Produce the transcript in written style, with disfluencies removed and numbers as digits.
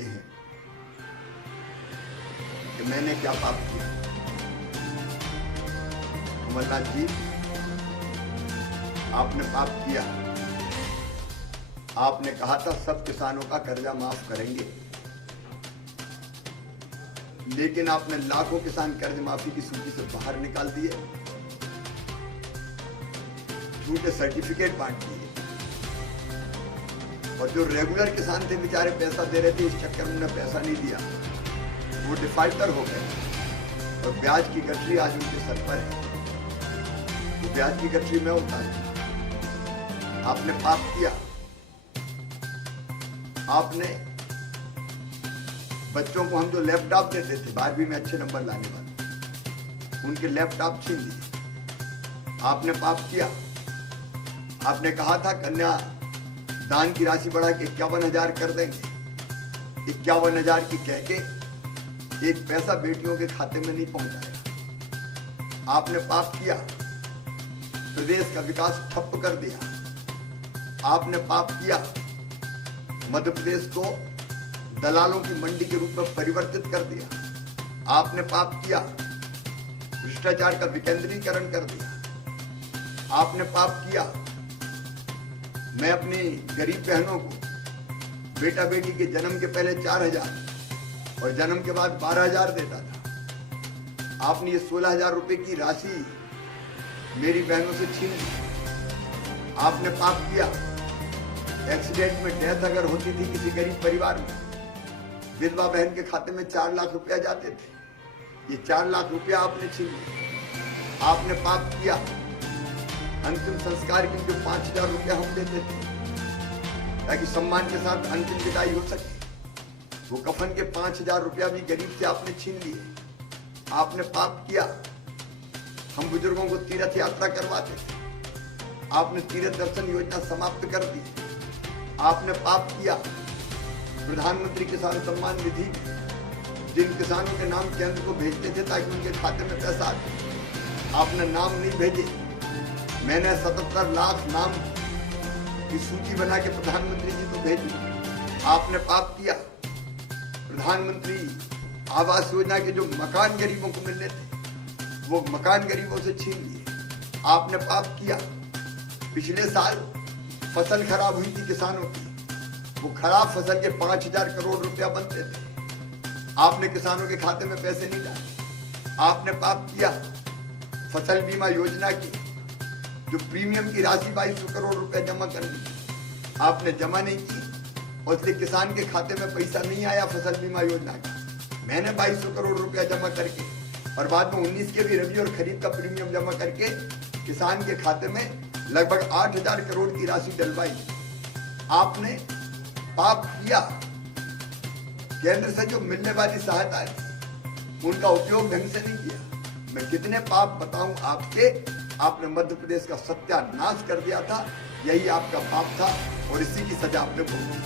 ये हैं कि मैंने क्या पाप किया। कमलनाथ जी, आपने पाप किया। आपने कहा था सब किसानों का कर्जा माफ करेंगे, लेकिन आपने लाखों किसान कर्ज माफी की सूची से बाहर निकाल दिए, झूठे सर्टिफिकेट बांट दिए, और जो रेगुलर किसान थे बेचारे पैसा दे रहे थे, इस चक्कर में उन्हें पैसा नहीं दिया, वो डिफाल्टर हो गए और ब्याज की गठरी आज उनके सर पर है। वो ब्याज की गठरी मैं उतारूं। आपने पाप किया। आपने बच्चों को हम जो लैपटॉप देते थे 12वीं में अच्छे नंबर लाने वाले, उनके लैपटॉप छीन लिए। आपने पाप किया। आपने कहा था कन्या दान की राशि बढ़ा के 51,000 कर देंगे, 51,000 की कह के एक पैसा बेटियों के खाते में नहीं पहुंचाया। आपने पाप किया। प्रदेश का विकास ठप कर दिया। आपने पाप किया। मध्य प्रदेश को दलालों की मंडी के रूप में परिवर्तित कर दिया। आपने पाप किया। भ्रष्टाचार का विकेंद्रीकरण कर दिया। आपने पाप किया। मैं अपनी गरीब बहनों को बेटा बेटी के जन्म के पहले 4,000 और जन्म के बाद 12,000 देता था। आपने ये 16,000 रुपए की राशि मेरी बहनों से छीन ली। आपने पाप किया। एक्सीडेंट में डेथ अगर होती थी किसी गरीब परिवार में, विधवा बहन के खाते में 4 लाख रुपया जाते थे। ये 4 लाख रुपया आपने छीन लिया। आपने पाप किया। अंतिम संस्कार के जो 5,000 रुपया हम देते थे ताकि सम्मान के साथ अंतिम विदाई हो सके, वो कफन के 5,000 रुपया भी गरीब से आपने छीन लिए। आपने पाप किया। हम बुजुर्गों को तीर्थ यात्रा करवाते थे, आपने तीर्थ दर्शन योजना समाप्त कर दी। आपने पाप किया। प्रधानमंत्री किसान सम्मान निधि जिन किसानों के नाम केंद्र को भेजते थे ताकि उनके खाते में पैसा आए, आपने नाम नहीं भेजे। मैंने 77 लाख नाम की सूची बना के प्रधानमंत्री जी को भेजी। आपने पाप किया। प्रधानमंत्री आवास योजना के जो मकान गरीबों को मिलने थे, वो मकान गरीबों से छीन लिए। आपने पाप किया। पिछले साल फसल खराब हुई थी किसानों की, वो खराब फसल के 5,000 करोड़ रुपया बनते थे। आपने किसानों के खाते में पैसे नहीं डाले। आपने पाप किया। फसल बीमा योजना की जो प्रीमियम की राशि 2200 करोड़ रुपया जमा करनी, आपने जमा नहीं की और इसलिए किसान के खाते में पैसा नहीं आया फसल बीमा योजना का। मैंने 2200 करोड़ रुपया जमा करके और बाद में 19 के भी रबी और खरीफ का प्रीमियम जमा करके किसान के खाते में लगभग 8,000 करोड़ की राशि डलवाई। आपने पाप किया। केंद्र से जो मिलने वाली सहायता है उनका उपयोग ढंग से नहीं किया। मैं कितने पाप बताऊं आपके। आपने मध्य प्रदेश का सत्यानाश कर दिया था। यही आपका पाप था और इसी की सजा आपने भोगी।